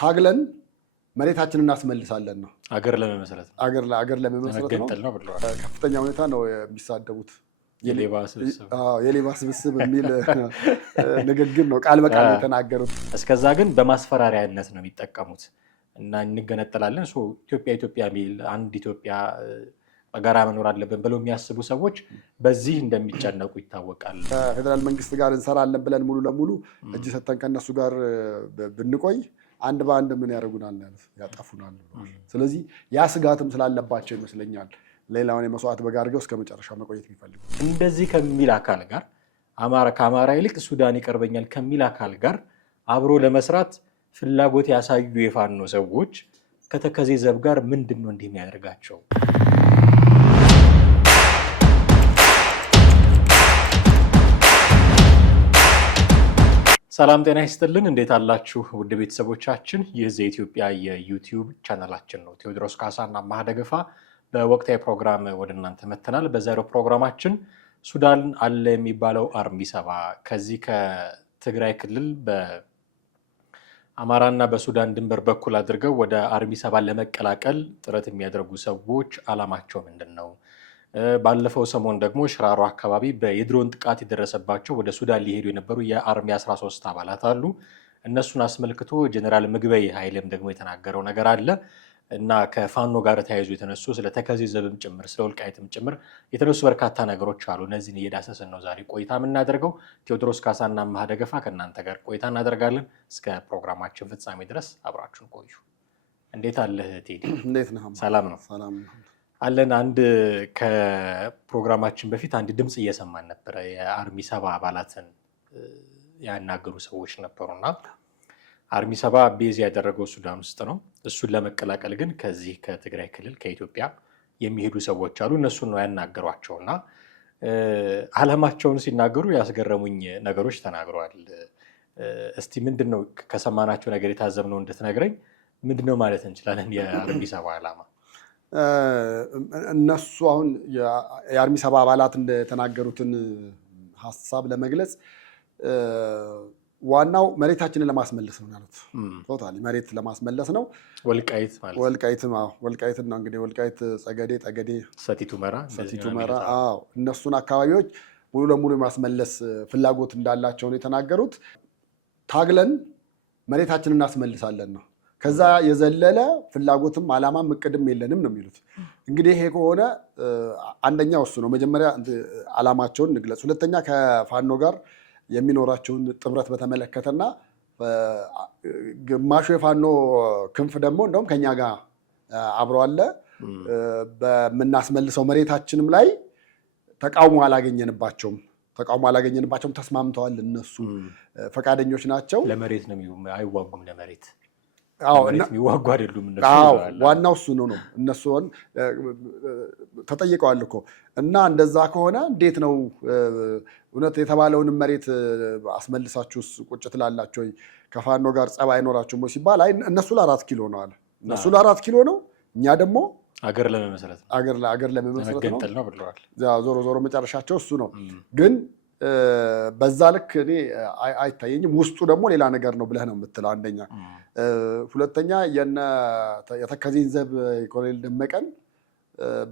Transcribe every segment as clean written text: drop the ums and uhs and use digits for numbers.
ታግለን መሬታችንን እናስመልሳለን ነው። አገር ለመመስረት ነው ብለዋል። ከፍተኛ ሁኔታ ነው የሚሳደቡት። የሌባ ስብስብ የሚል ንግግር ነው ቃል በቃል የተናገሩት። እስከዛ ግን በማስፈራሪያነት ነው የሚጠቀሙት እና እንገነጠላለን ኢትዮጵያ የሚል አንድ ኢትዮጵያ በጋራ መኖር አለብን ብለው የሚያስቡ ሰዎች በዚህ እንደሚጨነቁ ይታወቃል። ከፌደራል መንግስት ጋር እንሰራለን ብለን ሙሉ ለሙሉ እጅ ሰጥተን ከነሱ ጋር ብንቆይ አንድ በአንድ ምን ያደርጉናል? ያጠፉናል። ስለዚህ ያ ስጋትም ስላለባቸው ይመስለኛል ሌላውን የመስዋዕት በግ አድርገው እስከ መጨረሻ መቆየት የሚፈልጉ። እንደዚህ ከሚል አካል ጋር ከአማራ ይልቅ ሱዳን ይቀርበኛል ከሚል አካል ጋር አብሮ ለመስራት ፍላጎት ያሳዩ የፋኖ ሰዎች ከተከዜ ዘብ ጋር ምንድን ነው እንዲህ የሚያደርጋቸው? ሰላም ጤና ይስጥልን። እንዴት አላችሁ ውድ ቤተሰቦቻችን? ይህ ዘኢትዮጵያ የዩቲዩብ ቻናላችን ነው። ቴዎድሮስ ካሳና አማሃ ደገፋ በወቅታዊ ፕሮግራም ወደ እናንተ መተናል። በዛሬው ፕሮግራማችን ሱዳን አለ የሚባለው አርሚ 7 ከዚህ ከትግራይ ክልል በአማራና በሱዳን ድንበር በኩል አድርገው ወደ አርሚ 7 ለመቀላቀል ጥረት የሚያደርጉ ሰዎች አላማቸው ምንድን ነው? ባለፈው ሰሞን ደግሞ ሽራሮ አካባቢ የድሮን ጥቃት የደረሰባቸው ወደ ሱዳን ሊሄዱ የነበሩ የአርሚ 13 አባላት አሉ። እነሱን አስመልክቶ ጀነራል ምግበይ ኃይልም ደግሞ የተናገረው ነገር አለ እና ከፋኖ ጋር ተያይዞ የተነሱ ስለ ተከዜ ዘብም ጭምር ስለ ወልቃይትም ጭምር የተነሱ በርካታ ነገሮች አሉ። እነዚህን እየዳሰስን ነው ዛሬ ቆይታ የምናደርገው። ቴዎድሮስ ካሳና አማሃ ደገፋ ከእናንተ ጋር ቆይታ እናደርጋለን። እስከ ፕሮግራማችን ፍጻሜ ድረስ አብራችሁን ቆዩ። እንዴት አለህ ቴዲ? እንዴት ነህ? ሰላም ነው አለን። አንድ ከፕሮግራማችን በፊት አንድ ድምፅ እየሰማን ነበረ። የአርሚ 7 አባላትን ያናገሩ ሰዎች ነበሩና አርሚ 7 ቤዝ ያደረገው ሱዳን ውስጥ ነው። እሱን ለመቀላቀል ግን ከዚህ ከትግራይ ክልል ከኢትዮጵያ የሚሄዱ ሰዎች አሉ። እነሱን ነው ያናገሯቸውና ዓላማቸውን ሲናገሩ ያስገረሙኝ ነገሮች ተናግረዋል። እስቲ ምንድነው ከሰማናቸው ነገር የታዘብነው እንድትነግረኝ። ምንድነው ማለት እንችላለን የአርሚ 7 ዓላማ? እነሱ አሁን የአርሚ 7 አባላት እንደተናገሩትን ሀሳብ ለመግለጽ ዋናው መሬታችንን ለማስመለስ ነው ያሉት። ቶታሊ መሬት ለማስመለስ ነው። ወልቃይት ማለት ወልቃይት ነው እንግዲህ ወልቃይት፣ ጠገዴ፣ ሰቲት ሁመራ እነሱን አካባቢዎች ሙሉ ለሙሉ የማስመለስ ፍላጎት እንዳላቸው ነው የተናገሩት። ታግለን መሬታችንን እናስመልሳለን ነው። ከዛ የዘለለ ፍላጎትም አላማም እቅድም የለንም ነው የሚሉት። እንግዲህ ይሄ ከሆነ አንደኛው እሱ ነው። መጀመሪያ አላማቸውን እንግለጽ። ሁለተኛ ከፋኖ ጋር የሚኖራቸውን ጥምረት በተመለከተና ግማሹ የፋኖ ክንፍ ደግሞ እንደውም ከኛ ጋር አብሮ አለ። በምናስመልሰው መሬታችንም ላይ ተቃውሞ አላገኘንባቸውም፣ ተስማምተዋል። እነሱ ፈቃደኞች ናቸው። ለመሬት ነው አይዋጉም። ለመሬት የሚዋጉ አይደሉም። ዋናው እሱ ነው። እነሱ ተጠይቀዋል እኮ እና እንደዛ ከሆነ እንዴት ነው እውነት የተባለውንም መሬት አስመልሳችሁስ ቁጭ ትላላችሁ? ከፋኖ ጋር ጸብ አይኖራችሁም ሲባል እነሱ ለ4 ኪሎ ነው አለ። እነሱ ለ4 ኪሎ ነው፣ እኛ ደግሞ አገር ለመመስረት ነው ብለዋል። ዞሮ መጨረሻቸው እሱ ነው። ግን በዛ ልክ እኔ አይታየኝም። ውስጡ ደግሞ ሌላ ነገር ነው ብለህ ነው የምትለው አንደኛ። ሁለተኛ የተከዜን ዘብ ኮሎኔል ደመቀን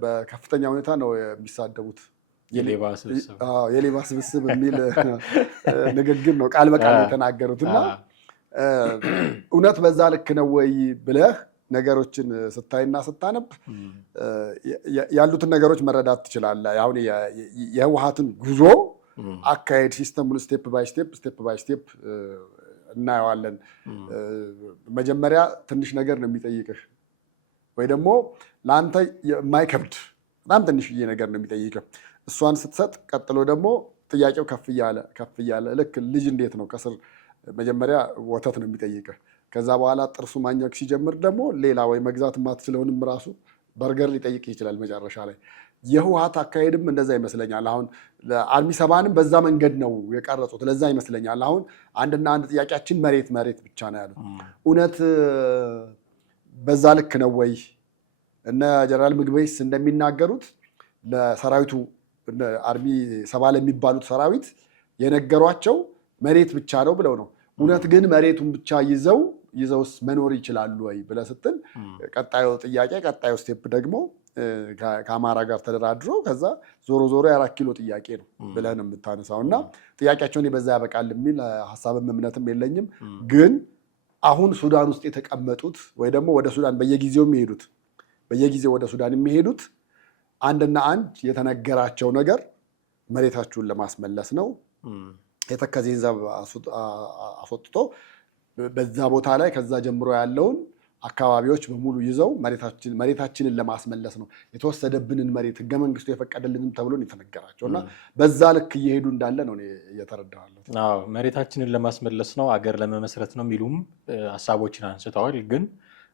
በከፍተኛ ሁኔታ ነው የሚሳደቡት። የሌባ ስብስብ የሚል ንግግር ነው ቃል በቃል የተናገሩት። እና እውነት በዛ ልክ ነው ወይ ብለህ ነገሮችን ስታይና ስታነብ ያሉትን ነገሮች መረዳት ትችላለህ። አሁን የህወሓትን ጉዞ አካሄድ ሲስተሙን ስቴፕ ባይ ስቴፕ እናየዋለን። መጀመሪያ ትንሽ ነገር ነው የሚጠይቅህ፣ ወይ ደግሞ ለአንተ የማይከብድ በጣም ትንሽዬ ነገር ነው የሚጠይቅህ። እሷን ስትሰጥ ቀጥሎ ደግሞ ጥያቄው ከፍ እያለ ልክ ልጅ እንዴት ነው ከስር መጀመሪያ ወተት ነው የሚጠይቅህ። ከዛ በኋላ ጥርሱ ማኘክ ሲጀምር ደግሞ ሌላ ወይ መግዛት የማትችለውንም ራሱ በርገር ሊጠይቅ ይችላል መጨረሻ ላይ። የህወሓት አካሄድም እንደዛ ይመስለኛል። አሁን አርሚ 7ንም በዛ መንገድ ነው የቀረጹት። ለዛ ይመስለኛል አሁን አንድ ጥያቄያችን መሬት ብቻ ነው ያሉት። እውነት በዛ ልክ ነው ወይ? እነ ጀነራል ምግበይስ እንደሚናገሩት ለሰራዊቱ አርሚ 7 ለሚባሉት ሰራዊት የነገሯቸው መሬት ብቻ ነው ብለው ነው። እውነት ግን መሬቱን ብቻ ይዘው ይዘውስ መኖር ይችላሉ ወይ ብለህ ስትል ቀጣዩ ስቴፕ ደግሞ ከአማራ ጋር ተደራድሮ ከዛ ዞሮ የ4 ኪሎ ጥያቄ ነው ብለህ ነው የምታነሳው። እና ጥያቄያቸውን በዛ ያበቃል የሚል ሀሳብም እምነትም የለኝም። ግን አሁን ሱዳን ውስጥ የተቀመጡት ወይ ደግሞ ወደ ሱዳን በየጊዜው ወደ ሱዳን የሚሄዱት አንድና አንድ የተነገራቸው ነገር መሬታችሁን ለማስመለስ ነው። የተከዜን ዘብ አስወጥቶ በዛ ቦታ ላይ ከዛ ጀምሮ ያለውን አካባቢዎች በሙሉ ይዘው መሬታችንን ለማስመለስ ነው፣ የተወሰደብንን መሬት ህገ መንግስቱ የፈቀደልንም ተብሎ የተነገራቸው እና በዛ ልክ እየሄዱ እንዳለ ነው እየተረዳዋለሁ። መሬታችንን ለማስመለስ ነው፣ አገር ለመመስረት ነው የሚሉም ሀሳቦችን አንስተዋል። ግን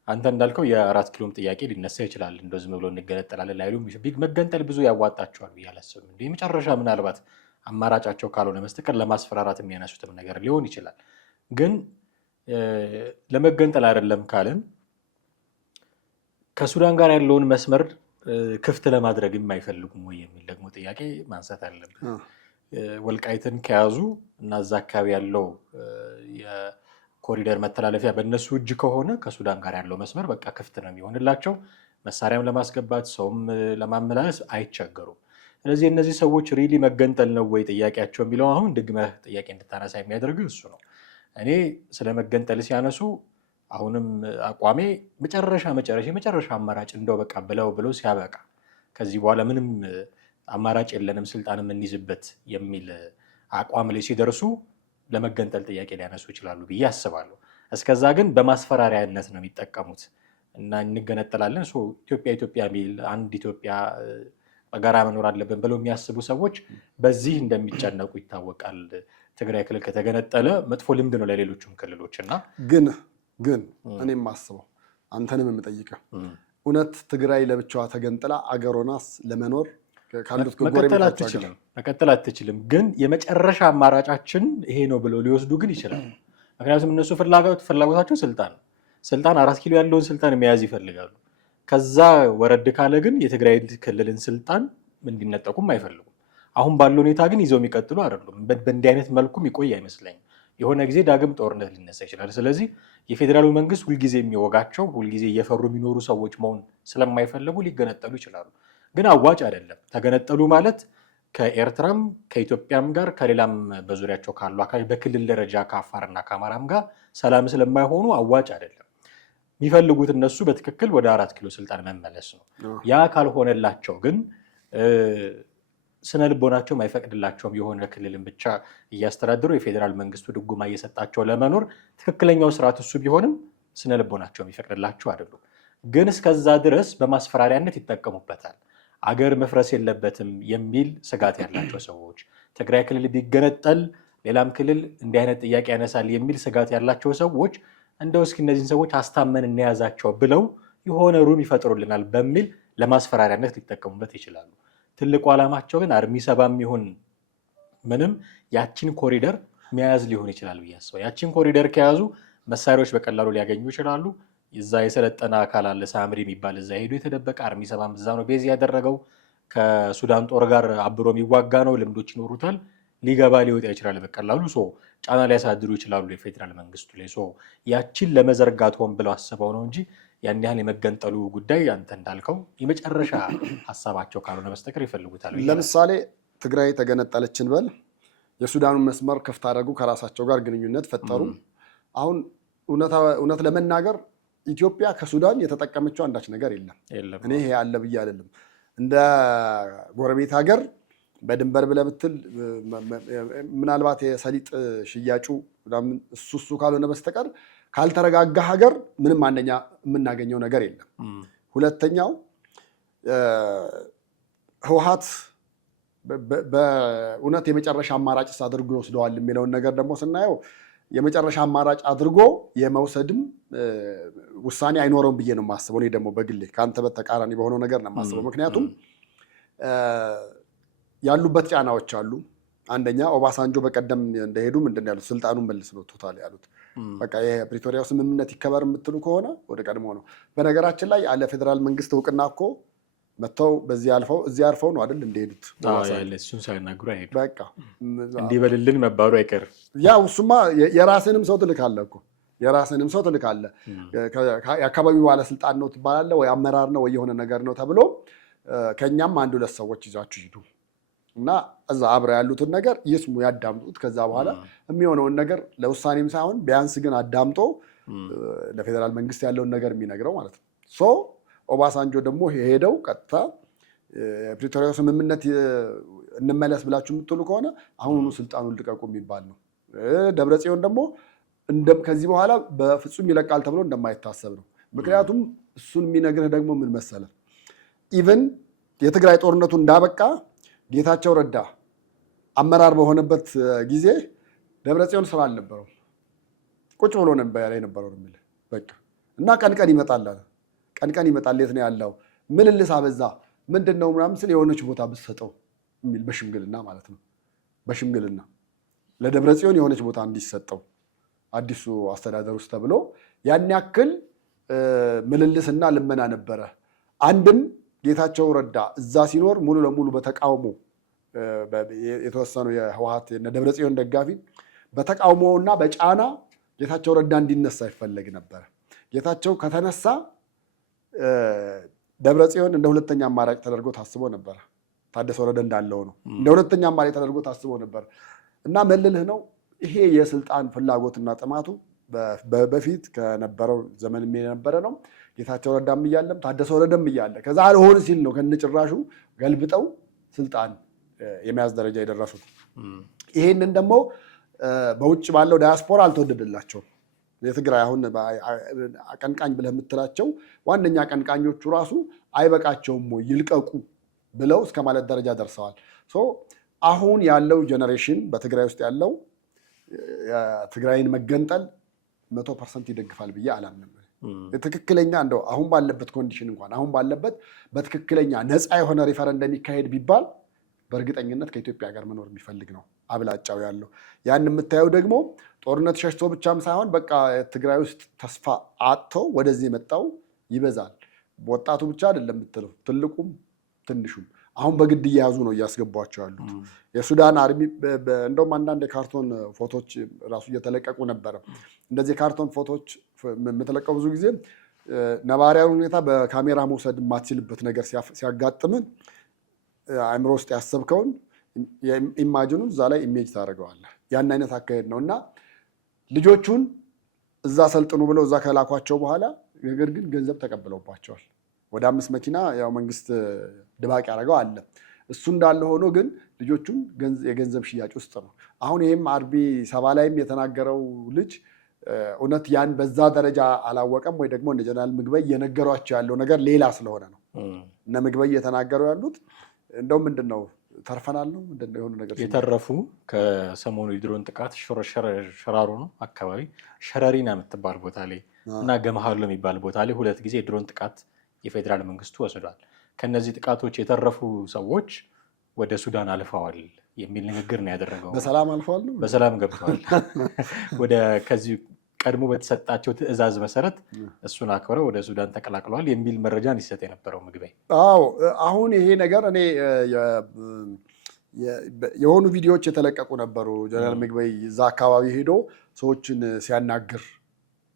አንተ እንዳልከው የ4 ኪሎም ጥያቄ ሊነሳ ይችላል። እንደው ዝም ብሎ እንገነጠላለን ላይሉም መገንጠል ብዙ ያዋጣቸዋል ብዬ አላስብም። እንደ መጨረሻ ምናልባት አማራጫቸው ካልሆነ በስተቀር ለማስፈራራት የሚያነሱትም ነገር ሊሆን ይችላል። ግን ለመገንጠል አይደለም ካልን ከሱዳን ጋር ያለውን መስመር ክፍት ለማድረግ የማይፈልጉም ወይ የሚል ደግሞ ጥያቄ ማንሳት አለብን። ወልቃይትን ከያዙ እና እዛ አካባቢ ያለው የኮሪደር መተላለፊያ በእነሱ እጅ ከሆነ ከሱዳን ጋር ያለው መስመር በቃ ክፍት ነው የሚሆንላቸው። መሳሪያም ለማስገባት ሰውም ለማመላለስ አይቸገሩም። ስለዚህ እነዚህ ሰዎች ሪሊ መገንጠል ነው ወይ ጥያቄያቸው የሚለው አሁን ደግመህ ጥያቄ እንድታነሳ የሚያደርግ እሱ ነው። እኔ ስለ መገንጠል ሲያነሱ አሁንም አቋሜ የመጨረሻ አማራጭ እንደው በቃ ብለው ሲያበቃ ከዚህ በኋላ ምንም አማራጭ የለንም ስልጣን የምንይዝበት የሚል አቋም ላይ ሲደርሱ ለመገንጠል ጥያቄ ሊያነሱ ይችላሉ ብዬ አስባለሁ። እስከዛ ግን በማስፈራሪያነት ነው የሚጠቀሙት እና እንገነጠላለን ኢትዮጵያ የሚል አንድ ኢትዮጵያ በጋራ መኖር አለብን ብለው የሚያስቡ ሰዎች በዚህ እንደሚጨነቁ ይታወቃል። ትግራይ ክልል ከተገነጠለ መጥፎ ልምድ ነው ለሌሎችም ክልሎች እና ግን እኔም ማስበው አንተንም የምጠይቀው እውነት ትግራይ ለብቻዋ ተገንጥላ አገሮናስ ለመኖር ካሉት መቀጠል አትችልም። ግን የመጨረሻ አማራጫችን ይሄ ነው ብለው ሊወስዱ ግን ይችላል። ምክንያቱም እነሱ ፍላጎታቸው ስልጣን 4 ኪሎ ያለውን ስልጣን መያዝ ይፈልጋሉ። ከዛ ወረድ ካለ ግን የትግራይ ክልልን ስልጣን እንዲነጠቁም አይፈልጉም። አሁን ባለው ሁኔታ ግን ይዘው የሚቀጥሉ አይደሉም። በእንዲህ አይነት መልኩ የሚቆይ አይመስለኝም። የሆነ ጊዜ ዳግም ጦርነት ሊነሳ ይችላል። ስለዚህ የፌዴራሉ መንግስት ሁልጊዜ የሚወጋቸው ሁልጊዜ እየፈሩ የሚኖሩ ሰዎች መሆን ስለማይፈልጉ ሊገነጠሉ ይችላሉ። ግን አዋጭ አይደለም። ተገነጠሉ ማለት ከኤርትራም ከኢትዮጵያም ጋር ከሌላም በዙሪያቸው ካሉ አካባቢ በክልል ደረጃ ከአፋርና ከአማራም ጋር ሰላም ስለማይሆኑ አዋጭ አይደለም። የሚፈልጉት እነሱ በትክክል ወደ 4 ኪሎ ስልጣን መመለስ ነው። ያ ካልሆነላቸው ግን ስነ ልቦናቸው አይፈቅድላቸውም። የሆነ ክልልን ብቻ እያስተዳደሩ የፌዴራል መንግስቱ ድጎማ እየሰጣቸው ለመኖር ትክክለኛው ስርዓት እሱ ቢሆንም ስነ ልቦናቸው የሚፈቅድላቸው አይደሉም። ግን እስከዛ ድረስ በማስፈራሪያነት ይጠቀሙበታል። አገር መፍረስ የለበትም የሚል ስጋት ያላቸው ሰዎች፣ ትግራይ ክልል ቢገነጠል ሌላም ክልል እንዲህ አይነት ጥያቄ ያነሳል የሚል ስጋት ያላቸው ሰዎች እንደው እስኪ እነዚህን ሰዎች አስታመን እንያዛቸው ብለው የሆነ ሩም ይፈጥሩልናል በሚል ለማስፈራሪያነት ሊጠቀሙበት ይችላሉ። ትልቁ ዓላማቸው ግን አርሚ ሰባም ይሁን ምንም ያቺን ኮሪደር መያዝ ሊሆን ይችላል ብዬ አስባለሁ። ያቺን ኮሪደር ከያዙ መሳሪያዎች በቀላሉ ሊያገኙ ይችላሉ። እዛ የሰለጠነ አካል አለ፣ ሳምሪ የሚባል እዛ ሄዶ የተደበቀ አርሚ ሰባም እዛ ነው ቤዝ ያደረገው። ከሱዳን ጦር ጋር አብሮ የሚዋጋ ነው፣ ልምዶች ይኖሩታል። ሊገባ ሊወጣ ይችላል በቀላሉ። ጫና ሊያሳድሩ ይችላሉ የፌዴራል መንግስቱ ላይ። ያቺን ለመዘርጋት ሆን ብለው አስበው ነው እንጂ ያን ያህል የመገንጠሉ ጉዳይ አንተ እንዳልከው የመጨረሻ ሀሳባቸው ካልሆነ በስተቀር ይፈልጉታል። ለምሳሌ ትግራይ ተገነጠለችን በል፣ የሱዳኑን መስመር ክፍት አደረጉ፣ ከራሳቸው ጋር ግንኙነት ፈጠሩ። አሁን እውነት ለመናገር ኢትዮጵያ ከሱዳን የተጠቀመችው አንዳች ነገር የለም። እኔ ይሄ ያለ ብዬ አይደለም። እንደ ጎረቤት ሀገር በድንበር ብለህ ብትል ምናልባት የሰሊጥ ሽያጩ እሱ ካልሆነ በስተቀር ካልተረጋጋ ሀገር ምንም አንደኛ የምናገኘው ነገር የለም። ሁለተኛው ህወሓት በእውነት የመጨረሻ አማራጭ አድርጎ ይወስደዋል የሚለውን ነገር ደግሞ ስናየው የመጨረሻ አማራጭ አድርጎ የመውሰድም ውሳኔ አይኖረውም ብዬ ነው የማስበው። እኔ ደግሞ በግሌ ከአንተ በተቃራኒ በሆነው ነገር ነው የማስበው። ምክንያቱም ያሉበት ጫናዎች አሉ። አንደኛ ኦባሳንጆ በቀደም እንደሄዱ ምንድን ያሉት ስልጣኑን መልስ ነው ቶታል ያሉት። በቃ የፕሪቶሪያው ስምምነት ይከበር የምትሉ ከሆነ ወደ ቀድሞ ነው። በነገራችን ላይ ያለ ፌዴራል መንግስት እውቅና እኮ መጥተው በዚህ አልፈው እዚህ አርፈው ነው አይደል እንደሄዱት። እሱን ሳይናገሩ አይሄዱ። በቃ እንዲበልልን መባሉ አይቀርም። ያው እሱማ የራስንም ሰው ትልካለህ እኮ የራስንም ሰው ትልካለህ። የአካባቢው ባለስልጣን ነው ትባላለህ፣ ወይ አመራር ነው ወይ የሆነ ነገር ነው ተብሎ ከኛም 1-2 ሰዎች ይዛችሁ ሂዱ እና እዛ አብረው ያሉትን ነገር ይስሙ፣ ያዳምጡት። ከዛ በኋላ የሚሆነውን ነገር ለውሳኔም ሳይሆን ቢያንስ ግን አዳምጦ ለፌዴራል መንግስት ያለውን ነገር የሚነግረው ማለት ነው። ኦባሳንጆ ደግሞ ሄደው ቀጥታ የፕሪቶሪያው ስምምነት እንመለስ ብላችሁ የምትሉ ከሆነ አሁኑኑ ስልጣኑን ልቀቁ የሚባል ነው። ደብረጽዮን ደግሞ ከዚህ በኋላ በፍጹም ይለቃል ተብሎ እንደማይታሰብ ነው። ምክንያቱም እሱን የሚነግርህ ደግሞ ምን መሰለህ፣ ኢቨን የትግራይ ጦርነቱ እንዳበቃ ጌታቸው ረዳ አመራር በሆነበት ጊዜ ደብረጽዮን ስራ አልነበረው፣ ቁጭ ብሎ ነበር የነበረው ነው የሚልህ በቃ። እና ቀን ይመጣል አለ። ቀን ይመጣል። የት ነው ያለው? ምልልስ አበዛ ምንድን ነው ምናምን ስል የሆነች ቦታ ብትሰጠው የሚል በሽምግልና ማለት ነው። በሽምግልና ለደብረጽዮን የሆነች ቦታ እንዲሰጠው አዲሱ አስተዳደር ውስጥ ተብሎ ያን ያክል ምልልስና ልመና ነበረ። አንድም ጌታቸው ረዳ እዛ ሲኖር ሙሉ ለሙሉ በተቃውሞ የተወሰኑ የህወሓት ደብረጽዮን ደጋፊ በተቃውሞና በጫና ጌታቸው ረዳ እንዲነሳ ይፈለግ ነበር። ጌታቸው ከተነሳ ደብረጽዮን እንደ ሁለተኛ አማራጭ ተደርጎ ታስቦ ነበር። ታደሰ ወረደ እንዳለው ነው፣ እንደ ሁለተኛ አማራጭ ተደርጎ ታስቦ ነበር። እና መልልህ ነው ይሄ የስልጣን ፍላጎትና ጥማቱ በፊት ከነበረው ዘመን የነበረ ነው። ጌታቸው ረዳም እያለም ታደሰ ወረደም እያለ ከዛ አልሆን ሲል ነው ከነጭራሹ ገልብጠው ስልጣን የመያዝ ደረጃ የደረሱት። ይሄንን ደግሞ በውጭ ባለው ዳያስፖራ አልተወደደላቸውም። የትግራይ አሁን አቀንቃኝ ብለህ የምትላቸው ዋነኛ አቀንቃኞቹ ራሱ አይበቃቸውም ወይ ይልቀቁ ብለው እስከ ማለት ደረጃ ደርሰዋል። አሁን ያለው ጄኔሬሽን በትግራይ ውስጥ ያለው የትግራይን መገንጠል 100% ይደግፋል ብዬ አላምንም። ትክክለኛ እንደው አሁን ባለበት ኮንዲሽን እንኳን አሁን ባለበት በትክክለኛ ነፃ የሆነ ሪፈረንደም ይካሄድ ቢባል በእርግጠኝነት ከኢትዮጵያ ጋር መኖር የሚፈልግ ነው አብላጫው ያለው። ያን የምታየው ደግሞ ጦርነት ሸሽቶ ብቻም ሳይሆን በቃ ትግራይ ውስጥ ተስፋ አጥተው ወደዚህ የመጣው ይበዛል። ወጣቱ ብቻ አይደለም የምትለው፣ ትልቁም ትንሹም አሁን በግድ እየያዙ ነው እያስገቧቸው ያሉት። የሱዳን አርሚ እንደውም አንዳንድ የካርቶን ፎቶች ራሱ እየተለቀቁ ነበረ። እንደዚህ የካርቶን ፎቶች የምትለቀው ብዙ ጊዜ ነባሪያዊ ሁኔታ በካሜራ መውሰድ የማትችልበት ነገር ሲያጋጥምን አእምሮ ውስጥ ያሰብከውን ኢማጂኑን እዛ ላይ ኢሜጅ ታደርገዋለህ። ያን አይነት አካሄድ ነው እና ልጆቹን እዛ ሰልጥኑ ብለው እዛ ከላኳቸው በኋላ ነገር ግን ገንዘብ ተቀብለውባቸዋል። ወደ 5 መኪና ያው መንግስት ድባቅ ያደረገው አለ። እሱ እንዳለ ሆኖ ግን ልጆቹን የገንዘብ ሽያጭ ውስጥ ነው። አሁን ይህም አርቢ 7 ላይም የተናገረው ልጅ እውነት ያን በዛ ደረጃ አላወቀም ወይ ደግሞ እነ ጀነራል ምግበይ እየነገሯቸው ያለው ነገር ሌላ ስለሆነ ነው። እነ ምግበይ እየተናገሩ ያሉት እንደው ምንድን ነው ተርፈናል ነው ምንድን ነው የሆነ ነገር የተረፉ ከሰሞኑ የድሮን ጥቃት ሽራሮ ነው አካባቢ ሸረሪና የምትባል ቦታ ላይ እና ገመሃሉ የሚባል ቦታ ላይ 2 ጊዜ የድሮን ጥቃት የፌዴራል መንግስቱ ወስዷል። ከነዚህ ጥቃቶች የተረፉ ሰዎች ወደ ሱዳን አልፈዋል የሚል ንግግር ነው ያደረገው። በሰላም አልፈዋል ነው በሰላም ገብተዋል። ወደ ከዚህ ቀድሞ በተሰጣቸው ትዕዛዝ መሰረት እሱን አክብረው ወደ ሱዳን ተቀላቅለዋል የሚል መረጃን ይሰጥ የነበረው ምግበይ። አዎ አሁን ይሄ ነገር እኔ የሆኑ ቪዲዮዎች የተለቀቁ ነበሩ። ጀነራል ምግበይ እዛ አካባቢ ሄዶ ሰዎችን ሲያናግር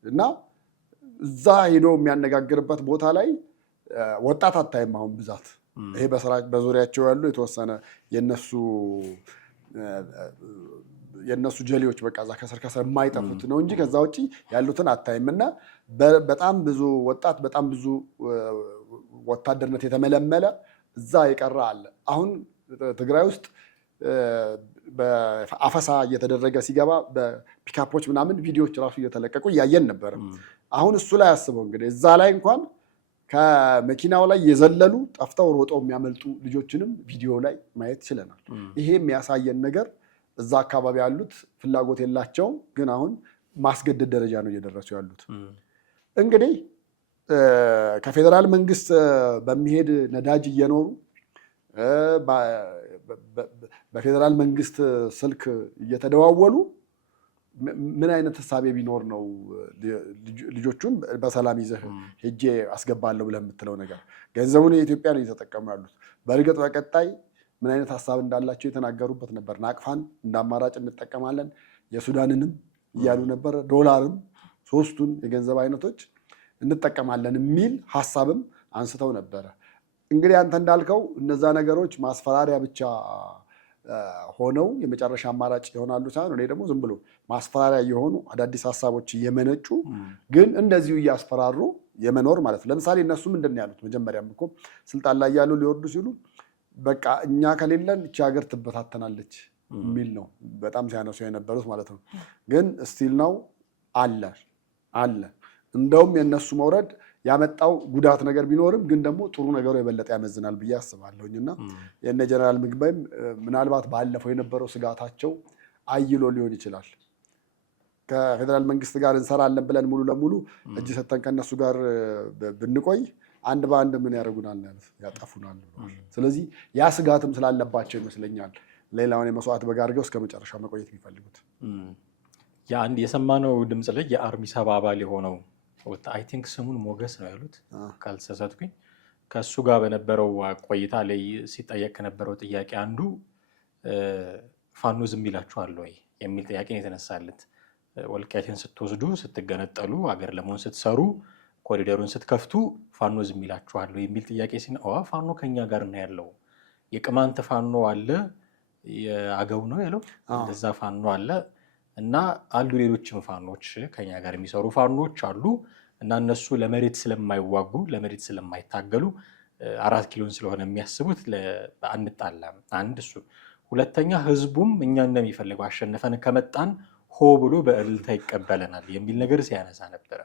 እና እዛ ሄዶ የሚያነጋግርበት ቦታ ላይ ወጣት አታይም። አሁን ብዛት ይሄ በዙሪያቸው ያሉ የተወሰነ የነሱ ጀሌዎች በቃ እዛ ከስር የማይጠፉት ነው እንጂ ከዛ ውጭ ያሉትን አታይም። እና በጣም ብዙ ወጣት በጣም ብዙ ወታደርነት የተመለመለ እዛ የቀረ አለ። አሁን ትግራይ ውስጥ በአፈሳ እየተደረገ ሲገባ በፒካፖች ምናምን ቪዲዮዎች ራሱ እየተለቀቁ እያየን ነበረ። አሁን እሱ ላይ አስበው እንግዲህ እዛ ላይ እንኳን ከመኪናው ላይ የዘለሉ ጠፍተው ሮጠው የሚያመልጡ ልጆችንም ቪዲዮ ላይ ማየት ችለናል። ይሄ የሚያሳየን ነገር እዛ አካባቢ ያሉት ፍላጎት የላቸውም፣ ግን አሁን ማስገደድ ደረጃ ነው እየደረሱ ያሉት። እንግዲህ ከፌዴራል መንግስት በሚሄድ ነዳጅ እየኖሩ በፌዴራል መንግስት ስልክ እየተደዋወሉ ምን አይነት ሀሳቤ ቢኖር ነው ልጆቹን በሰላም ይዘህ ሄጄ አስገባለሁ ብለህ የምትለው ነገር? ገንዘቡን የኢትዮጵያ ነው እየተጠቀሙ ያሉት። በእርግጥ በቀጣይ ምን አይነት ሀሳብ እንዳላቸው የተናገሩበት ነበር። ናቅፋን እንደ አማራጭ እንጠቀማለን፣ የሱዳንንም እያሉ ነበር። ዶላርም ሶስቱን የገንዘብ አይነቶች እንጠቀማለን የሚል ሀሳብም አንስተው ነበረ። እንግዲህ አንተ እንዳልከው እነዛ ነገሮች ማስፈራሪያ ብቻ ሆነው የመጨረሻ አማራጭ ይሆናሉ ሳይሆን እኔ ደግሞ ዝም ብሎ ማስፈራሪያ የሆኑ አዳዲስ ሀሳቦች እየመነጩ ግን እንደዚሁ እያስፈራሩ የመኖር ማለት ነው። ለምሳሌ እነሱ ምንድን ነው ያሉት? መጀመሪያም እኮ ስልጣን ላይ ያሉ ሊወርዱ ሲሉ በቃ እኛ ከሌለን እቺ ሀገር ትበታተናለች የሚል ነው በጣም ሲያነሱ የነበሩት ማለት ነው። ግን ስቲል ነው አለ። እንደውም የእነሱ መውረድ ያመጣው ጉዳት ነገር ቢኖርም ግን ደግሞ ጥሩ ነገሩ የበለጠ ያመዝናል ብዬ አስባለሁኝ። እና የነ ጀነራል ምግባይም ምናልባት ባለፈው የነበረው ስጋታቸው አይሎ ሊሆን ይችላል። ከፌዴራል መንግስት ጋር እንሰራለን ብለን ሙሉ ለሙሉ እጅ ሰተን ከነሱ ጋር ብንቆይ አንድ በአንድ ምን ያደርጉናል? ያጠፉናል። ስለዚህ ያ ስጋትም ስላለባቸው ይመስለኛል ሌላውን የመስዋዕት በግ አድርገው እስከ መጨረሻ መቆየት የሚፈልጉት። የአንድ የሰማነው ድምፅ ላይ የአርሚ ሰባ አባል የሆነው አይ ቲንክ ስሙን ሞገስ ነው ያሉት ካልተሳሳትኩኝ፣ ከእሱ ጋር በነበረው ቆይታ ላይ ሲጠየቅ ከነበረው ጥያቄ አንዱ ፋኖ ዝም ይላችኋል ወይ የሚል ጥያቄ ነው የተነሳለት። ወልቃይትን ስትወስዱ፣ ስትገነጠሉ፣ አገር ለመሆን ስትሰሩ፣ ኮሪደሩን ስትከፍቱ ፋኖ ዝም ይላችኋል ወይ የሚል ጥያቄ ፋኖ ከኛ ጋር ነው ያለው፣ የቅማንት ፋኖ አለ፣ የአገው ነው ያለው እንደዛ ፋኖ አለ እና አሉ ሌሎችም ፋኖች ከኛ ጋር የሚሰሩ ፋኖች አሉ እና እነሱ ለመሬት ስለማይዋጉ ለመሬት ስለማይታገሉ 4 ኪሎን ስለሆነ የሚያስቡት አንጣላም። አንድ እሱ። ሁለተኛ ህዝቡም እኛ እንደሚፈልገው አሸነፈን ከመጣን ሆ ብሎ በእልልታ ይቀበለናል የሚል ነገር ሲያነሳ ነበረ።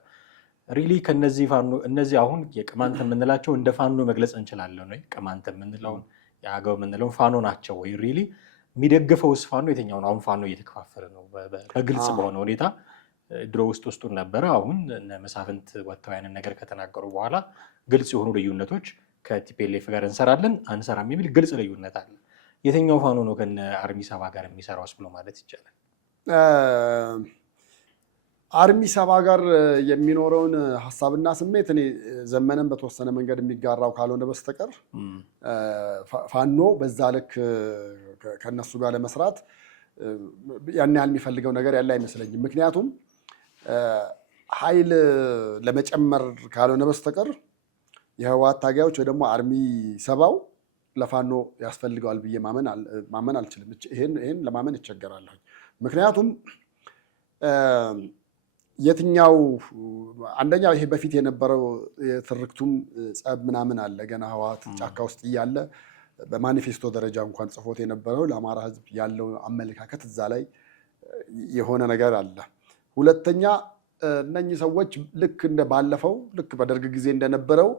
ሪሊ ከነዚህ ፋኖ እነዚህ አሁን የቅማንት የምንላቸው እንደ ፋኖ መግለጽ እንችላለን ወይ? ቅማንት የምንለውን የአገው የምንለውን ፋኖ ናቸው ወይ? ሪሊ የሚደግፈውስ ፋኖ የትኛው ነው? አሁን ፋኖ እየተከፋፈለ ነው በግልጽ በሆነ ሁኔታ። ድሮ ውስጡን ነበረ። አሁን መሳፍንት ወጥተው ያንን ነገር ከተናገሩ በኋላ ግልጽ የሆኑ ልዩነቶች ከቲፒኤልኤፍ ጋር እንሰራለን አንሰራም የሚል ግልጽ ልዩነት አለ። የትኛው ፋኖ ነው ከነ አርሚ ሰባ ጋር የሚሰራውስ ብሎ ማለት ይቻላል? አርሚ ሰባ ጋር የሚኖረውን ሀሳብና ስሜት እኔ ዘመነን በተወሰነ መንገድ የሚጋራው ካልሆነ በስተቀር ፋኖ በዛ ልክ ከነሱ ጋር ለመስራት ያን ያህል የሚፈልገው ነገር ያለ አይመስለኝም። ምክንያቱም ኃይል ለመጨመር ካልሆነ በስተቀር የህወሓት ታጋዮች ወይ ደግሞ አርሚ ሰባው ለፋኖ ያስፈልገዋል ብዬ ማመን አልችልም። ይሄን ለማመን ይቸገራለሁ። ምክንያቱም የትኛው አንደኛው ይሄ በፊት የነበረው የትርክቱም ጸብ ምናምን አለ። ገና ህወሓት ጫካ ውስጥ እያለ በማኒፌስቶ ደረጃ እንኳን ጽፎት የነበረው ለአማራ ህዝብ ያለው አመለካከት እዛ ላይ የሆነ ነገር አለ። ሁለተኛ እነኚህ ሰዎች ልክ እንደ ባለፈው ልክ በደርግ ጊዜ እንደነበረው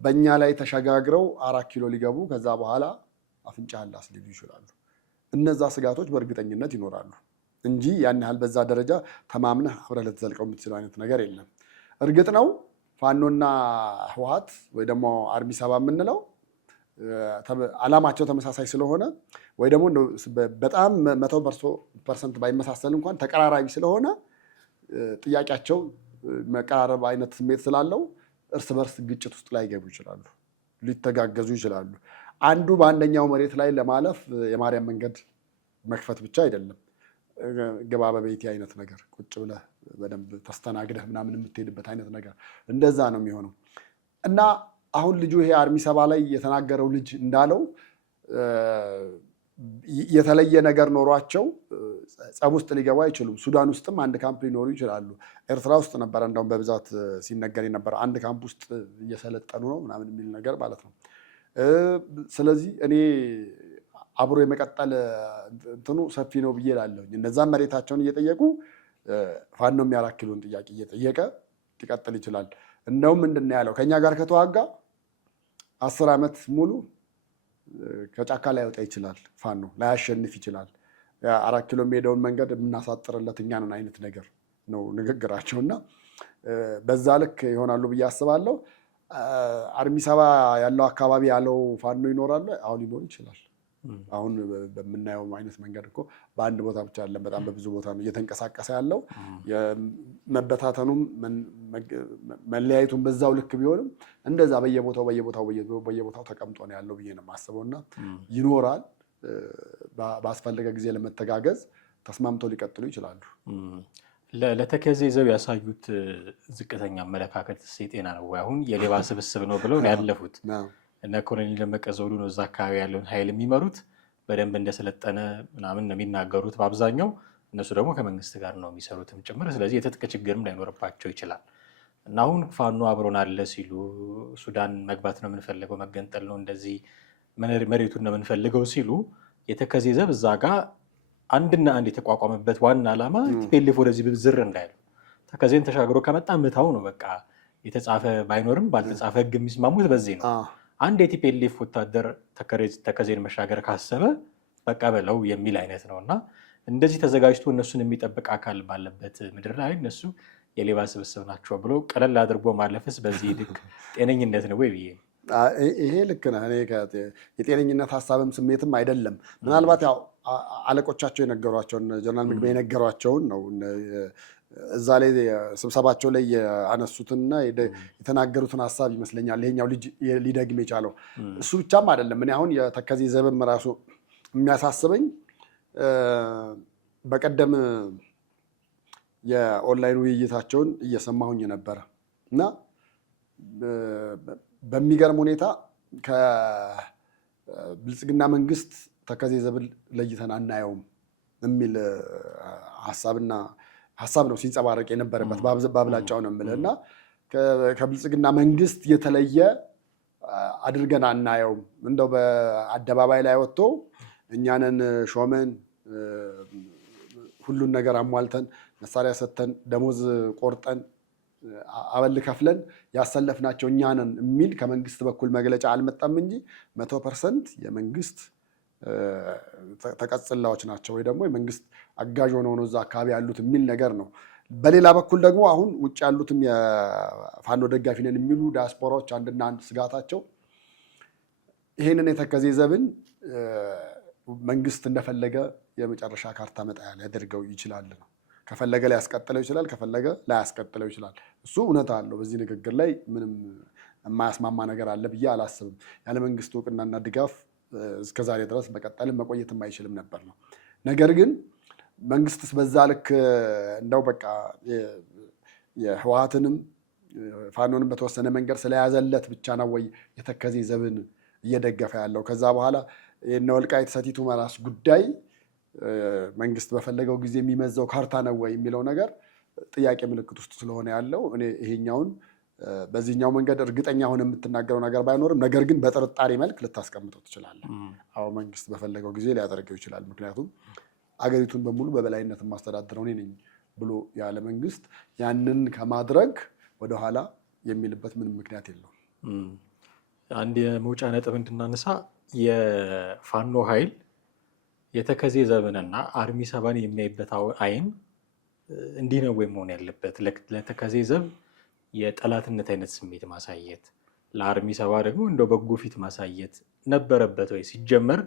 በእኛ ላይ ተሸጋግረው 4 ኪሎ ሊገቡ ከዛ በኋላ አፍንጫህን ላስልሉ ይችላሉ። እነዛ ስጋቶች በእርግጠኝነት ይኖራሉ እንጂ ያን ያህል በዛ ደረጃ ተማምነህ አብረህ ልትዘልቀው የምትችለው አይነት ነገር የለም። እርግጥ ነው ፋኖና ህወሓት ወይ ደግሞ አርሚ ሰባ የምንለው ዓላማቸው ተመሳሳይ ስለሆነ ወይ ደግሞ በጣም 100% ባይመሳሰል እንኳን ተቀራራቢ ስለሆነ ጥያቄያቸው መቀራረብ አይነት ስሜት ስላለው እርስ በርስ ግጭት ውስጥ ላይ ገቡ ይችላሉ፣ ሊተጋገዙ ይችላሉ። አንዱ በአንደኛው መሬት ላይ ለማለፍ የማርያም መንገድ መክፈት ብቻ አይደለም። ገባ በቤቴ አይነት ነገር ቁጭ ብለህ በደንብ ተስተናግደህ ምናምን የምትሄድበት አይነት ነገር እንደዛ ነው የሚሆነው። እና አሁን ልጁ ይሄ አርሚ ሰባ ላይ የተናገረው ልጅ እንዳለው የተለየ ነገር ኖሯቸው ጸብ ውስጥ ሊገቡ አይችሉም። ሱዳን ውስጥም አንድ ካምፕ ሊኖሩ ይችላሉ። ኤርትራ ውስጥ ነበረ እንደውም በብዛት ሲነገር የነበረ አንድ ካምፕ ውስጥ እየሰለጠኑ ነው ምናምን የሚል ነገር ማለት ነው። ስለዚህ እኔ አብሮ የመቀጠል እንትኑ ሰፊ ነው ብዬ እላለሁኝ። እነዛም መሬታቸውን እየጠየቁ ፋኖ የሚያራክሉን ጥያቄ እየጠየቀ ሊቀጥል ይችላል። እንደውም ምንድን ነው ያለው? ከኛ ጋር ከተዋጋ 10 ዓመት ሙሉ ከጫካ ላይወጣ ይችላል፣ ፋኖ ላያሸንፍ ይችላል፣ 4 ኪሎ የሚሄደውን መንገድ የምናሳጥርለት እኛ ነን አይነት ነገር ነው ንግግራቸው። እና በዛ ልክ ይሆናሉ ብዬ አስባለሁ። አርሚ ሰባ ያለው አካባቢ ያለው ፋኖ ይኖራል፣ አሁን ሊኖር ይችላል። አሁን በምናየው አይነት መንገድ እኮ በአንድ ቦታ ብቻ አይደለም፣ በጣም በብዙ ቦታ ነው እየተንቀሳቀሰ ያለው። መበታተኑም መለያየቱም በዛው ልክ ቢሆንም እንደዛ በየቦታው ተቀምጦ ነው ያለው ብዬ ነው የማስበው። እና ይኖራል፣ ባስፈለገ ጊዜ ለመተጋገዝ ተስማምተው ሊቀጥሉ ይችላሉ። ለተከዜ ዘብ ያሳዩት ዝቅተኛ አመለካከት የጤና ነው ወይ? አሁን የሌባ ስብስብ ነው ብለው ነው ያለፉት። እነ ኮሎኔል ደመቀ ዘውዱ ነው እዛ አካባቢ ያለውን ኃይል የሚመሩት። በደንብ እንደሰለጠነ ምናምን ነው የሚናገሩት በአብዛኛው። እነሱ ደግሞ ከመንግስት ጋር ነው የሚሰሩትም ጭምር። ስለዚህ የትጥቅ ችግርም ላይኖርባቸው ይችላል። እና አሁን ፋኖ አብሮን አለ ሲሉ ሱዳን መግባት ነው የምንፈልገው፣ መገንጠል ነው፣ እንደዚህ መሬቱን ነው የምንፈልገው ሲሉ የተከዜ ዘብ እዛ ጋር አንድና አንድ የተቋቋመበት ዋና ዓላማ ቲፒኤልኤፍ ወደዚህ ዝር እንዳይሉ ተከዜን ተሻግሮ ከመጣ ምታው ነው በቃ። የተጻፈ ባይኖርም ባልተጻፈ ህግ የሚስማሙት በዚህ ነው። አንድ የቲፒኤልኤፍ ወታደር ተከዜን መሻገር ካሰበ በቃ በለው የሚል አይነት ነው። እና እንደዚህ ተዘጋጅቶ እነሱን የሚጠብቅ አካል ባለበት ምድር ላይ እነሱ የሌባ ስብስብ ናቸው ብሎ ቀለል አድርጎ ማለፍስ በዚህ ልክ ጤነኝነት ነው ወይ ብዬ ይሄ ልክ ነህ። እኔ የጤነኝነት ሀሳብም ስሜትም አይደለም። ምናልባት ያው አለቆቻቸው የነገሯቸውን ጀነራል ምግበይ የነገሯቸውን ነው እዛ ላይ ስብሰባቸው ላይ ያነሱትና የተናገሩትን ሀሳብ ይመስለኛል ይሄኛው ልጅ ሊደግም የቻለው። እሱ ብቻም አይደለም። እኔ አሁን የተከዜ ዘብም ራሱ የሚያሳስበኝ በቀደም የኦንላይን ውይይታቸውን እየሰማሁኝ ነበረ እና በሚገርም ሁኔታ ከብልጽግና መንግስት ተከዜ ዘብን ለይተን አናየውም የሚል ሀሳብ ነው ሲንጸባረቅ የነበረበት በአብላጫው ነው የምልህ። እና ከብልጽግና መንግስት የተለየ አድርገን አናየውም። እንደው በአደባባይ ላይ ወጥቶ እኛንን ሾመን ሁሉን ነገር አሟልተን መሳሪያ ሰጥተን ደሞዝ ቆርጠን አበል ከፍለን ያሰለፍናቸው እኛንን የሚል ከመንግስት በኩል መግለጫ አልመጣም እንጂ 100% የመንግስት ተቀጽላዎች ናቸው ወይ ደግሞ የመንግስት አጋዥ ሆነው እዛ አካባቢ ያሉት የሚል ነገር ነው። በሌላ በኩል ደግሞ አሁን ውጭ ያሉትም የፋኖ ደጋፊ ነን የሚሉ ዲያስፖራዎች አንድና አንድ ስጋታቸው ይሄንን የተከዜ ዘብን መንግስት እንደፈለገ የመጨረሻ ካርታ መጣያ ሊያደርገው ይችላል ነው። ከፈለገ ሊያስቀጥለው ይችላል፣ ከፈለገ ላያስቀጥለው ይችላል። እሱ እውነት አለው። በዚህ ንግግር ላይ ምንም የማያስማማ ነገር አለ ብዬ አላስብም። ያለ መንግስት እውቅናና ድጋፍ እስከዛሬ ድረስ መቀጠልም መቆየትም አይችልም ነበር ነው። ነገር ግን መንግስትስ በዛ ልክ እንደው በቃ የህወሓትንም ፋኖንም በተወሰነ መንገድ ስለያዘለት ብቻ ነው ወይ የተከዜ ዘብን እየደገፈ ያለው? ከዛ በኋላ የእነ ወልቃይት ሰቲት ሁመራስ ጉዳይ መንግስት በፈለገው ጊዜ የሚመዘው ካርታ ነው ወይ የሚለው ነገር ጥያቄ ምልክት ውስጥ ስለሆነ ያለው እኔ ይሄኛውን በዚህኛው መንገድ እርግጠኛ ሆነ የምትናገረው ነገር ባይኖርም ነገር ግን በጥርጣሬ መልክ ልታስቀምጠው ትችላለህ። አዎ መንግስት በፈለገው ጊዜ ሊያደርገው ይችላል። ምክንያቱም አገሪቱን በሙሉ በበላይነት የማስተዳድረው እኔ ነኝ ብሎ ያለ መንግስት ያንን ከማድረግ ወደኋላ የሚልበት ምንም ምክንያት የለውም። አንድ የመውጫ ነጥብ እንድናነሳ የፋኖ ኃይል የተከዜ ዘብንና አርሚ ሰባን የሚያይበት አይን እንዲህ ነው ወይ መሆን ያለበት? ለተከዜ ዘብ የጠላትነት አይነት ስሜት ማሳየት፣ ለአርሚ ሰባ ደግሞ እንደው በጎ ፊት ማሳየት ነበረበት ወይ? ሲጀመር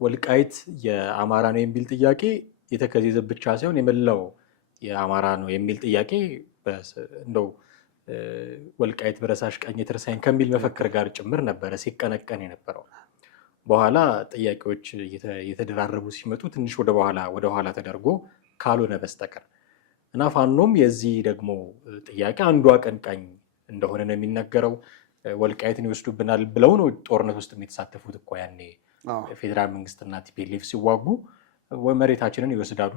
ወልቃይት የአማራ ነው የሚል ጥያቄ የተከዜ ዘብ ብቻ ሳይሆን የመላው የአማራ ነው የሚል ጥያቄ እንደው ወልቃይት ብረሳሽ ቀኝ ትርሳኝ ከሚል መፈክር ጋር ጭምር ነበረ ሲቀነቀን የነበረው። በኋላ ጥያቄዎች እየተደራረቡ ሲመጡ ትንሽ ወደ ኋላ ተደርጎ ካልሆነ በስተቀር እና ፋኖም የዚህ ደግሞ ጥያቄ አንዱ አቀንቃኝ እንደሆነ ነው የሚነገረው። ወልቃይትን ይወስዱብናል ብለው ነው ጦርነት ውስጥ የተሳተፉት እኮ ያኔ ፌዴራል መንግስትና ቲፒኤልኤፍ ሲዋጉ መሬታችንን ይወስዳሉ።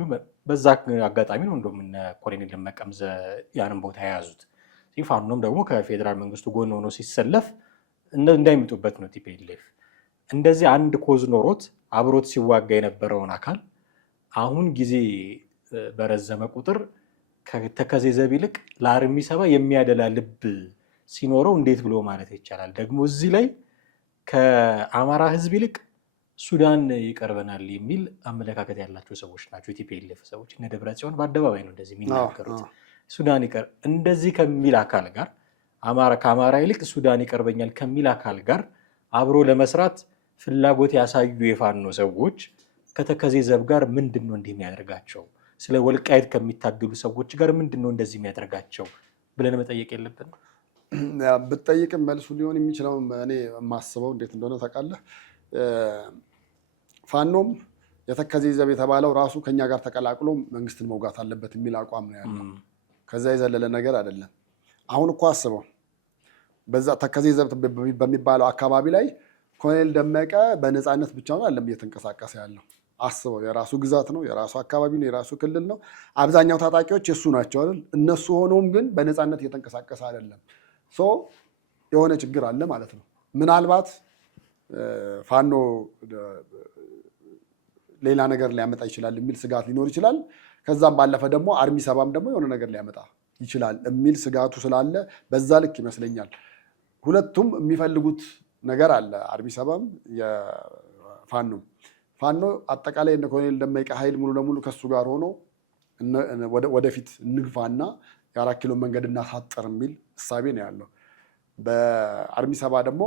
በዛ አጋጣሚ ነው እንደውም እነ ኮሎኔል ደመቀ ያንን ቦታ የያዙት። ፋኖም ደግሞ ከፌዴራል መንግስቱ ጎን ሆኖ ሲሰለፍ እንዳይመጡበት ነው ቲፒኤልኤፍ። እንደዚህ አንድ ኮዝ ኖሮት አብሮት ሲዋጋ የነበረውን አካል አሁን ጊዜ በረዘመ ቁጥር ከተከዜ ዘብ ይልቅ ለአርሚ ሰባ የሚያደላ ልብ ሲኖረው እንዴት ብሎ ማለት ይቻላል? ደግሞ እዚህ ላይ ከአማራ ህዝብ ይልቅ ሱዳን ይቀርበናል የሚል አመለካከት ያላቸው ሰዎች ናቸው የቲፒኤልኤፍ ሰዎች። እነ ደብረጽዮን በአደባባይ ነው እንደዚህ የሚናገሩት። ሱዳን ይቀር እንደዚህ ከሚል አካል ጋር ከአማራ ይልቅ ሱዳን ይቀርበኛል ከሚል አካል ጋር አብሮ ለመስራት ፍላጎት ያሳዩ የፋኖ ሰዎች ከተከዜ ዘብ ጋር ምንድን ነው እንዲህ የሚያደርጋቸው? ስለ ወልቃይት ከሚታገሉ ሰዎች ጋር ምንድን ነው እንደዚህ የሚያደርጋቸው ብለን መጠየቅ የለብንም? ብትጠይቅም መልሱ ሊሆን የሚችለው እኔ የማስበው እንዴት እንደሆነ ታውቃለህ? ፋኖም የተከዜ ዘብ የተባለው ራሱ ከኛ ጋር ተቀላቅሎ መንግስትን መውጋት አለበት የሚል አቋም ነው ያለው። ከዛ የዘለለ ነገር አይደለም። አሁን እኮ አስበው በዛ ተከዜ ዘብ በሚባለው አካባቢ ላይ ኮሎኔል ደመቀ በነፃነት ብቻውን አይደለም እየተንቀሳቀሰ ያለው። አስበው የራሱ ግዛት ነው፣ የራሱ አካባቢ ነው፣ የራሱ ክልል ነው። አብዛኛው ታጣቂዎች የሱ ናቸው አይደል? እነሱ ሆኖም ግን በነፃነት እየተንቀሳቀሰ አይደለም። የሆነ ችግር አለ ማለት ነው። ምናልባት ፋኖ ሌላ ነገር ሊያመጣ ይችላል የሚል ስጋት ሊኖር ይችላል። ከዛም ባለፈ ደግሞ አርሚ ሰባም ደግሞ የሆነ ነገር ሊያመጣ ይችላል የሚል ስጋቱ ስላለ በዛ ልክ ይመስለኛል ሁለቱም የሚፈልጉት ነገር አለ። አርሚ ሰባም ፋኖ አጠቃላይ እነ ኮሎኔል ደመቀ ኃይል ሙሉ ለሙሉ ከሱ ጋር ሆኖ ወደፊት እንግፋና የ4 ኪሎ መንገድ እናሳጥር የሚል እሳቤ ነው ያለው። በአርሚ ሰባ ደግሞ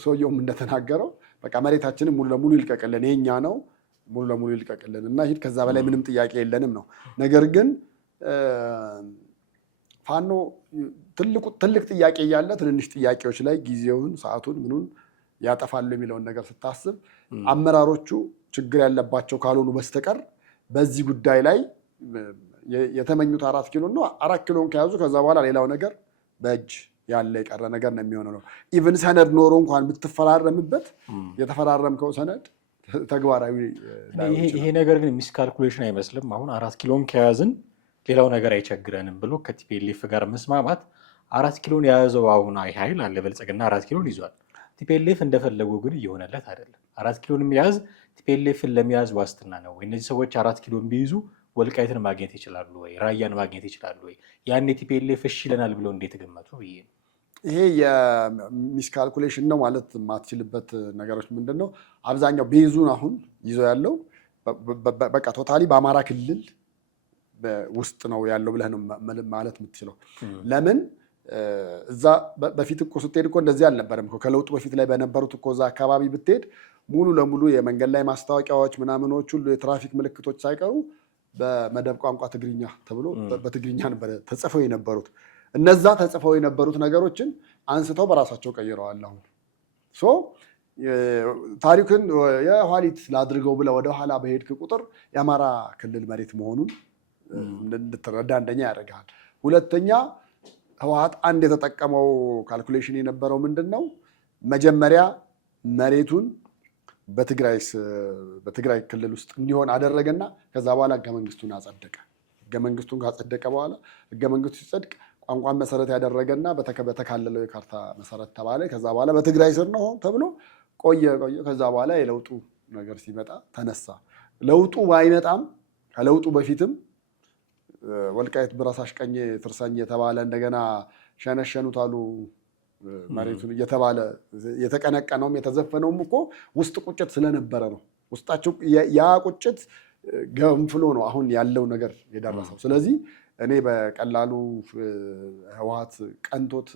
ሰውየውም እንደተናገረው በቃ መሬታችንን ሙሉ ለሙሉ ይልቀቅልን፣ የኛ ነው ሙሉ ለሙሉ ይልቀቅልን እና ሂድ፣ ከዛ በላይ ምንም ጥያቄ የለንም ነው። ነገር ግን ፋኖ ትልቅ ጥያቄ እያለ ትንንሽ ጥያቄዎች ላይ ጊዜውን ሰዓቱን ምኑን ያጠፋሉ የሚለውን ነገር ስታስብ አመራሮቹ ችግር ያለባቸው ካልሆኑ በስተቀር በዚህ ጉዳይ ላይ የተመኙት 4 ኪሎ ነው። 4 ኪሎን ከያዙ ከዛ በኋላ ሌላው ነገር በእጅ ያለ የቀረ ነገር ነው የሚሆነው ነው። ኢቭን ሰነድ ኖሮ እንኳን ብትፈራረምበት የተፈራረምከው ሰነድ ተግባራዊ ይሄ ነገር ግን ሚስካልኩሌሽን አይመስልም። አሁን 4 ኪሎን ከያዝን ሌላው ነገር አይቸግረንም ብሎ ከቲፒኤልኤፍ ጋር መስማማት 4 ኪሎን የያዘው አሁን ኃይል አለ ብልጽግና 4 ኪሎን ይዟል። ቲፒኤልኤፍ እንደፈለጉ ግን እየሆነለት አይደለም። 4 ኪሎን የሚያዝ ቲፒኤልኤፍን ለሚያዝ ዋስትና ነው ወይ? እነዚህ ሰዎች 4 ኪሎን ቢይዙ ወልቃይትን ማግኘት ይችላሉ ወይ? ራያን ማግኘት ይችላሉ ወይ? ያኔ ቲፒኤልኤፍ እሺ ይለናል ብለው እንዴት ገመቱ? ይሄ የሚስካልኩሌሽን ነው ማለት የማትችልበት ነገሮች ምንድን ነው? አብዛኛው ቤዙን አሁን ይዞ ያለው በቃ ቶታሊ በአማራ ክልል ውስጥ ነው ያለው ብለህ ነው ማለት የምትችለው። ለምን እዛ በፊት እኮ ስትሄድ እኮ እንደዚህ አልነበረም። ከለውጡ በፊት ላይ በነበሩት እኮ እዛ አካባቢ ብትሄድ ሙሉ ለሙሉ የመንገድ ላይ ማስታወቂያዎች ምናምኖች ሁሉ የትራፊክ ምልክቶች ሳይቀሩ በመደብ ቋንቋ ትግርኛ ተብሎ በትግርኛ ነበር ተጽፈው የነበሩት። እነዛ ተጽፈው የነበሩት ነገሮችን አንስተው በራሳቸው ቀይረዋል። አሁን ታሪክን የኋሊት ላድርገው ብለህ ወደኋላ በሄድክ ቁጥር የአማራ ክልል መሬት መሆኑን እንድትረዳ አንደኛ ያደርግሃል። ሁለተኛ ህወሓት አንድ የተጠቀመው ካልኩሌሽን የነበረው ምንድን ነው? መጀመሪያ መሬቱን በትግራይ ክልል ውስጥ እንዲሆን አደረገና ከዛ በኋላ ህገ መንግስቱን አጸደቀ። ህገ መንግስቱን ካጸደቀ በኋላ ህገ መንግስቱ ሲጸድቅ ቋንቋን መሰረት ያደረገና በተካለለው የካርታ መሰረት ተባለ። ከዛ በኋላ በትግራይ ስር ነው ተብሎ ቆየ። ከዛ በኋላ የለውጡ ነገር ሲመጣ ተነሳ። ለውጡ ባይመጣም ከለውጡ በፊትም ወልቃይት ብረሳሽ ቀኝ ትርሳኝ የተባለ እንደገና ሸነሸኑት አሉ መሬቱን እየተባለ የተቀነቀነውም የተዘፈነውም እኮ ውስጥ ቁጭት ስለነበረ ነው። ውስጣቸው ያ ቁጭት ገንፍሎ ነው አሁን ያለው ነገር የደረሰው። ስለዚህ እኔ በቀላሉ ህወሓት ቀንቶት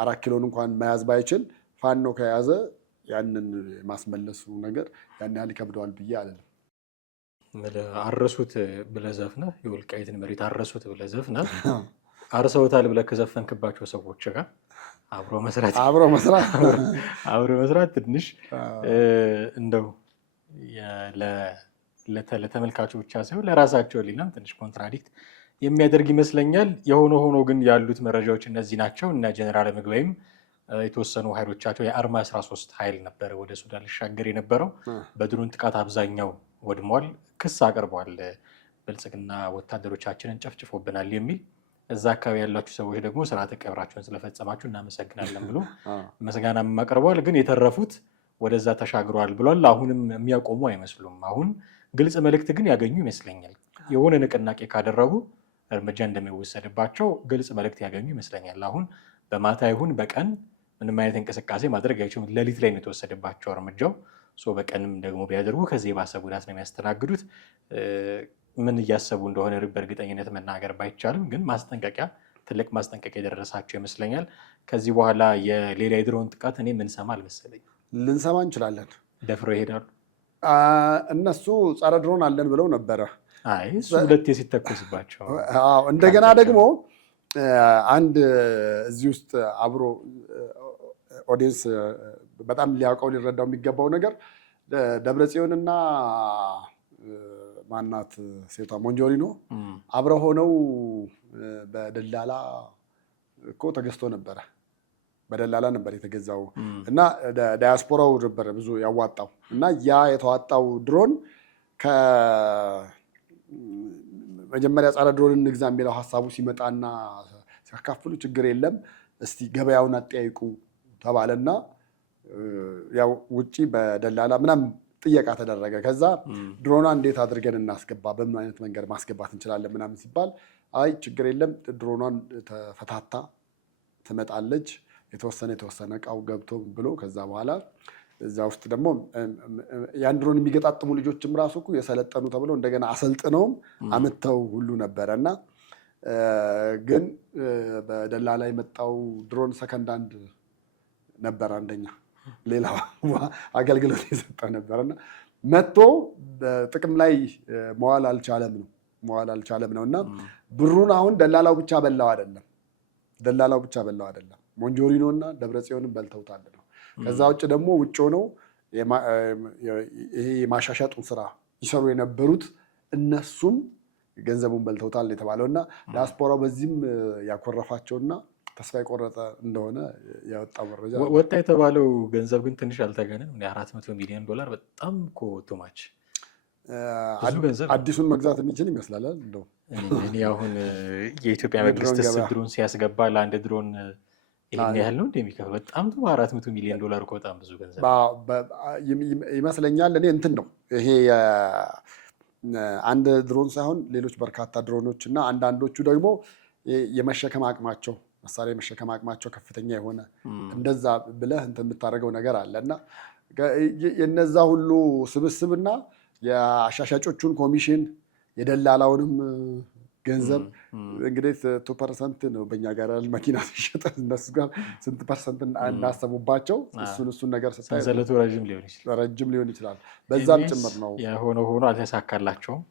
4 ኪሎን እንኳን መያዝ ባይችል ፋኖ ከያዘ ያንን ማስመለሱ ነገር ያን ያህል ይከብደዋል ብዬ አልልም። አረሱት ብለህ ዘፍነህ የወልቃይትን መሬት አረሱት ብለህ ዘፍነህ አርሰውታል ብለህ ከዘፈንክባቸው ሰዎች ጋር አብሮ መስራት ትንሽ እንደው ለተመልካቹ ብቻ ሳይሆን ለራሳቸው ሊናም ትንሽ ኮንትራዲክት የሚያደርግ ይመስለኛል። የሆነ ሆኖ ግን ያሉት መረጃዎች እነዚህ ናቸው። እነ ጀነራል ምግበይም የተወሰኑ ኃይሎቻቸው የአርማ 13 ኃይል ነበረ ወደ ሱዳን ሊሻገር የነበረው በድሮን ጥቃት አብዛኛው ወድሟል። ክስ አቅርቧል። ብልጽግና ወታደሮቻችንን ጨፍጭፎብናል የሚል እዛ አካባቢ ያላችሁ ሰዎች ደግሞ ስርዓተ ቀብራቸውን ስለፈጸማችሁ እናመሰግናለን ብሎ ምስጋናም አቅርቧል። ግን የተረፉት ወደዛ ተሻግረዋል ብሏል። አሁንም የሚያቆሙ አይመስሉም። አሁን ግልጽ መልእክት ግን ያገኙ ይመስለኛል። የሆነ ንቅናቄ ካደረጉ እርምጃ እንደሚወሰድባቸው ግልጽ መልእክት ያገኙ ይመስለኛል። አሁን በማታ ይሁን በቀን ምንም አይነት እንቅስቃሴ ማድረግ አይችሉም። ሌሊት ላይ ነው የተወሰደባቸው እርምጃው። በቀንም ደግሞ ቢያደርጉ ከዚህ የባሰ ጉዳት ነው የሚያስተናግዱት። ምን እያሰቡ እንደሆነ በእርግጠኝነት መናገር ባይቻልም ግን ማስጠንቀቂያ፣ ትልቅ ማስጠንቀቂያ የደረሳቸው ይመስለኛል። ከዚህ በኋላ የሌላ የድሮን ጥቃት እኔ ምንሰማ አልመሰለኝ። ልንሰማ እንችላለን። ደፍረው ይሄዳሉ። እነሱ ጸረ ድሮን አለን ብለው ነበረ። እሱ ሁለቴ ሲተኮስባቸው እንደገና ደግሞ አንድ እዚህ ውስጥ አብሮ ኦዲየንስ በጣም ሊያውቀው ሊረዳው የሚገባው ነገር ደብረጽዮንና ማናት ሴቷ ሞንጆሪኖ አብረው ሆነው በደላላ እኮ ተገዝቶ ነበረ። በደላላ ነበር የተገዛው እና ዳያስፖራው ነበር ብዙ ያዋጣው እና ያ የተዋጣው ድሮን ከመጀመሪያ ጸረ ድሮን እንግዛ የሚለው ሀሳቡ ሲመጣና ሲያካፍሉ ችግር የለም እስቲ ገበያውን አጠያይቁ ተባለና ያው ውጪ በደላላ ምናምን ጥየቃ ተደረገ። ከዛ ድሮኗ እንዴት አድርገን እናስገባ፣ በምን አይነት መንገድ ማስገባት እንችላለን ምናምን ሲባል አይ ችግር የለም ድሮኗን ተፈታታ ትመጣለች የተወሰነ እቃው ገብቶ ብሎ ከዛ በኋላ እዛ ውስጥ ደግሞ ያን ድሮን የሚገጣጥሙ ልጆችም ራሱ እኮ የሰለጠኑ ተብለው እንደገና አሰልጥነውም አመተው ሁሉ ነበረና ግን በደላላ የመጣው ድሮን ሰከንድ አንድ ነበር አንደኛ ሌላ አገልግሎት የሰጠ ነበርና መጥቶ ጥቅም ላይ መዋል አልቻለም ነውና ብሩን አሁን ደላላው ብቻ በላው አይደለም ሞንጆሪኖ እና ደብረጽዮንን በልተውታል ነው። ከዛ ውጭ ደግሞ ውጭ ሆነው ይሄ የማሻሻጡን ስራ ይሰሩ የነበሩት እነሱም ገንዘቡን በልተውታል የተባለውና ዲያስፖራው በዚህም ያኮረፋቸውና ተስፋ የቆረጠ እንደሆነ ያወጣው መረጃ ወጣ የተባለው ገንዘብ ግን ትንሽ አልተገነም። $400 ሚሊዮን በጣም እኮ ቱማች ብዙ ገንዘብ አዲሱን መግዛት የሚችል ይመስላል። እንደው እኔ አሁን የኢትዮጵያ መንግስት ድሮን ሲያስገባ ለአንድ ድሮን ይሄን ያህል ነው እንደሚከፍል በጣም $400 ሚሊዮን እኮ በጣም ብዙ ገንዘብ ይመስለኛል። እኔ እንትን ነው ይሄ አንድ ድሮን ሳይሆን ሌሎች በርካታ ድሮኖች እና አንዳንዶቹ ደግሞ የመሸከም አቅማቸው መሳሪያ የመሸከም አቅማቸው ከፍተኛ የሆነ እንደዛ ብለህ እንትን የምታደርገው ነገር አለ እና የነዛ ሁሉ ስብስብና የአሻሻጮቹን ኮሚሽን የደላላውንም ገንዘብ እንግዲህ 2% ነው በእኛ ጋር መኪና ሲሸጥ እነሱ ጋር ስንት ፐርሰንት እናሰቡባቸው እሱን ነገር ስታይ ሰንሰለቱ ረጅም ሊሆን ይችላል። በዛም ጭምር ነው የሆነው ሆኖ አልተሳካላቸውም።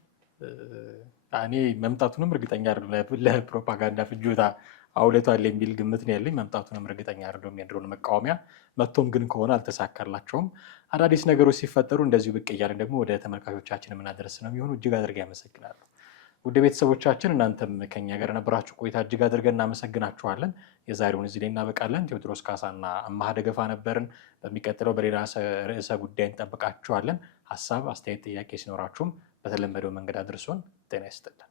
እኔ መምጣቱንም እርግጠኛ አይደለም ለፕሮፓጋንዳ ፍጆታ አውለቷል የሚል ግምት ነው ያለኝ። መምጣቱንም እርግጠኛ አይደለም የድሮን መቃወሚያ መጥቶም ግን ከሆነ አልተሳካላቸውም። አዳዲስ ነገሮች ሲፈጠሩ እንደዚሁ ብቅ እያለን ደግሞ ወደ ተመልካቾቻችን የምናደርስ ነው የሚሆኑ። እጅግ አድርጌ አመሰግናለሁ። ውድ ቤተሰቦቻችን እናንተም ከኛ ጋር ነበራችሁ ቆይታ እጅግ አድርገን እናመሰግናችኋለን። የዛሬውን እዚህ ላይ እናበቃለን። ቴዎድሮስ ካሳና አማሃ ደገፋ ነበርን። በሚቀጥለው በሌላ ርዕሰ ጉዳይ እንጠብቃችኋለን። ሀሳብ፣ አስተያየት፣ ጥያቄ ሲኖራችሁም በተለመደው መንገድ አድርሶን ጤና ይስጥልን።